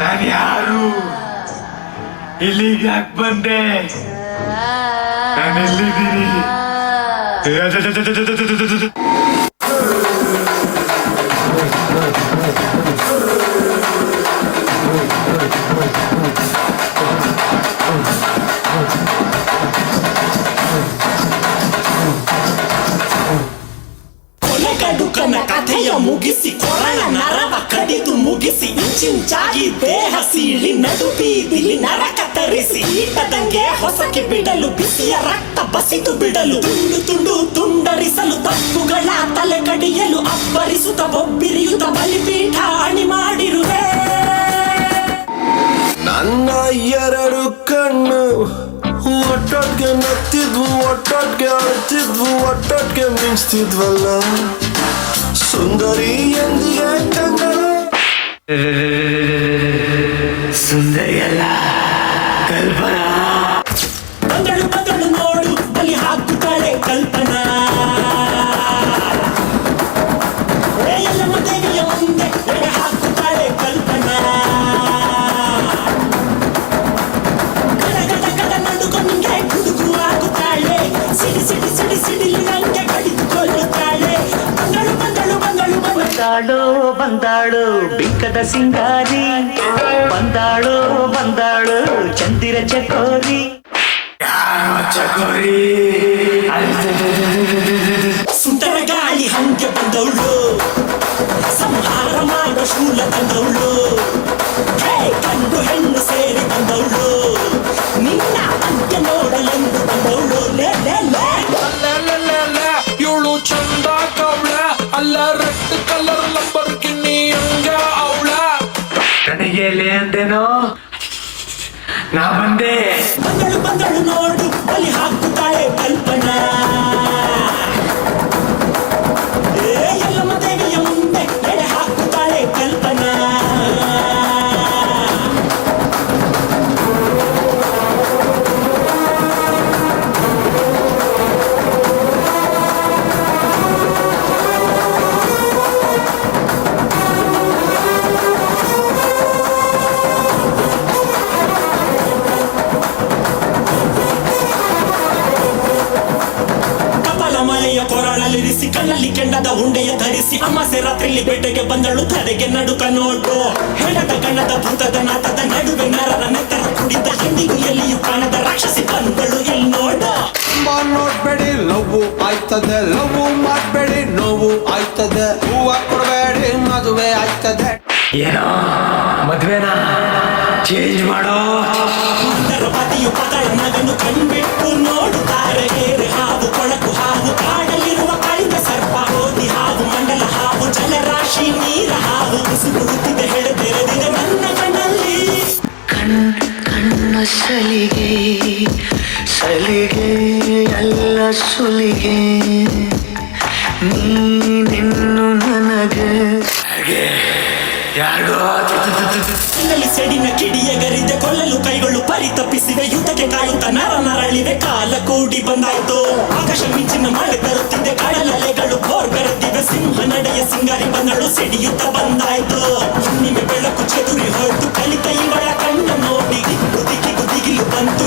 ನಾನು ಯಾರು, ಇಲ್ಲಿಗೆ ಯಾಕೆ ಬಂದೆ, ನಾನು ಎಲ್ಲಿದ್ದೀನಿ? ಕೊನೆಗಡುಕನ ಕಥೆಯ ಮುಗಿಸಿ ಕೊರಳ ನರವ ಕಡಿದು ಮುಗಿಸಿ ಇಂಚಿಂಚಾಗಿ ದೇಹ ಸೀಳಿ ನಡು ಬೀದಿಲಿ ನರ ಕತ್ತರಿಸಿ ಈಟದಂಗೆ ಹೊಸಕಿ ಬಿಡಲು ಬಿಸಿಯ ರಕ್ತ ಬಸಿದು ಬಿಡಲು ತುಂಡು ತುಂಡು ತುಂಡರಿಸಲು ತಪ್ಪುಗಳ ತಲೆ ಕಡಿಯಲು ಅಬ್ಬರಿಸುತ್ತ ಬೊಬ್ಬಿರಿಯುತ್ತ ಬಲಿಪೀಠ ಅಣಿ ಮಾಡಿರುವೆ. ನನ್ನ ಎರಡು ಕಣ್ಣು ಒಟ್ಟೊಟ್ಗೆ ನತ್ತಿದ್ವು, ಒಟ್ಟೊಟ್ಗೆ ಅಳ್ತಿದ್ವು, ಒಟ್ಟೊಟ್ಗೆ ಮಿಂಚ್ತಿದ್ವಲ್ಲ. ಸುಂದರಿ ಎಂದಿಗೆ ಕಂಗಳು ಸುಂದರಿ ಅಲ್ಲ, ಕಲ್ಪನಾ. ಬಂದಳು ಬಂದಳು ನೋಡು, ಬಲಿ ಹಾಕುತ್ತಾಳೆ ಕಲ್ಪನಾ. ಎಲ್ಲಮ್ಮ ದೇವಿಯ ಮುಂದೆ ಎಡೆ ಹಾಕುತ್ತಾಳೆ ಕಲ್ಪನಾ. ಗಡ ಗಡ ನಡುಕೊಂಡೆ ಗುಡುಗು ಆಗುತ್ತಾಳೆ, ಸಿಡಿ ಸಿಡಿ ಸಿಡಿ ಸಿಡಿಲು ನಂಗೆ ಕಡಿದುಕೊಳ್ಳುತ್ತಾಳೆ. ಬಂದಳು ಬಂದಳು ಬಂದಳು ಬಂದಾಳು ಬಂದಾಳು ಬಿಕ್ಕದ ಸಿಂಗಾರಿ, ಬಂದಾಳು ಬಂದಾಳು ಚಂದಿರ ಚಕೋರಿ. ಯಾರೋ ಚಕೋರಿ, ಸುಂದರ ಗಾಳಿ ಹಂಗೆ ಬಂದವಳು, ಸಂಹಾರ ಮಾಡೋ ಶೂಲ ತಂದವಳು. ಹೇ ಗಂಡು ಹೆಣ್ಣು ಸೇರಿ ಬಂದವಳು, ನಿನ್ನ ಅಂತ್ಯ ನೋಡಲೆಂದು ಬಂದವಳು. ಲೇ ಲೇ ಲೇ ಇವಳು ಚಂದ ಕವಳ ಅಲ್ಲ, ರೆಡ್ ಕಲರ್ ಲಂಬರ್ ಗಿನ್ನಿ ಹಂಗ ಅವಳ. ನನಗೆ ಅಂದೇನೋ, ನಾ ಬಂದೆ. ಬಂದಳು ಬಂದಳು ನೋಡು, ಬಲಿ ಹಾಕುತ್ತಾಳೆ ಕಲ್ಪನಾ. ಎಲ್ಲಮ್ಮ ದೇವಿಯ ಮುಂದೆ ಎಡೆ ಹಾಕುತ್ತಾಳೆ ಕಲ್ಪನಾ. ಮಳೆಯ ಕೊರಳಲ್ಲಿರಿಸಿ ಕಣ್ಣಲ್ಲಿ ಕೆಂಡದ ಉಂಡೆಯ ಧರಿಸಿ ಅಮಾಸೆ ರಾತ್ರಿಲಿ ಬೇಟೆಗೆ ಬಂದಳು, ತಲೆಗೆ ನಡುಕ ನೋಡು. ಹೆಣದ ಗಣದ ಭೂತದ ನಾಟದ ನಡುವೆ ನರರ ನೆತ್ತರ ಕುಡಿದ ಎಂದಿಗೂ ಎಲ್ಲಿಯೂ ಕಾಣದ ರಾಕ್ಷಸಿ ಬಂದಳು ಇಲ್ಲಿ ನೋಡು. ತುಂಬಾ ನೋಡ್ಬೇಡಿ, ಲವ್ವು ಆಯ್ತದೆ, ಲವ್ವು ಮಾಡ್ಬೇಡಿ, ನೋವು ಆಯ್ತದೆ. ಹೂವ ಕೊಡಬೇಡಿ, ಮದುವೆ ಆಯ್ತದೆ. ಏನೋ ಮದ್ವೆನಾ ಚೇಂಜ್ ಮಾಡೋ. ಮಂದರ ಪತಿಯು ಪಗಳ ಮಗನು ಕಣ್ಬಿಟ್ಟು ನೋಡುತ್ತಾರೆ. ಏರೆ ಹಾವು, ಕೊಳಕು ಹಾವು, ಕಾಡಲಿರುವ ಕಳಿಂದ ಸರ್ಪ, ಓದಿ ಹಾವು, ಮಂಡಲ ಹಾವು, ಜಲರಾಶಿ ನೀರ ಹಾವು, ಬಿಸಿಗುಡುತ್ತಿದೆ ಹೆಡೆದೆರೆದಿದೆ ನನ್ನ ಕಣ್ಣಲ್ಲಿ. ಕಣ್ಣು ಸಲಿಗೆ ಸಲಿಗೆ ಎಲ್ಲ ಸುಲಿಗೆ, ನೀನಿನ್ನು ನನಗೆ ಯಾರಿಗೋ ಕಣ್ಣಲ್ಲಿ ಸೆಡಿನ ಕಿಡಿಯಗರಿದೆ, ಕೊಲ್ಲಲು ಕೈಗಳು ಪರಿತಪ್ಪಿಸಿವೆ, ಯುದ್ಧಕ್ಕೆ ಕಾಯುತ್ತ ನರ ನರಳಿವೆ. ಕಾಲ ಕೂಡಿ ಬಂದಾಯ್ತು, ಆಕಾಶ ಮಿಂಚಿನ ಮಳೆ ತರುತ್ತಿದೆ, ಕಡಲಲೆಗಳು ಬೋರ್ಗರೆದಿವೆ. ಸಿಂಹ ನಡೆಯ ಸಿಂಗಾರಿ ಬಂದಳು, ಸಿಡಿಯುತ್ತ ಬಂದಾಯ್ತು. ಹುಣ್ಣಿಮೆ ಬೆಳಕು ಚೆದುರಿ ಹೋಯ್ತು, ಕಲಿತ ಇವಳ ಕಣ್ಣ ನೋಡಿ ದಿಕ್ಕು ದಿಕ್ಕಿಗೂ ದಿಗಿಲು ಬಂತು.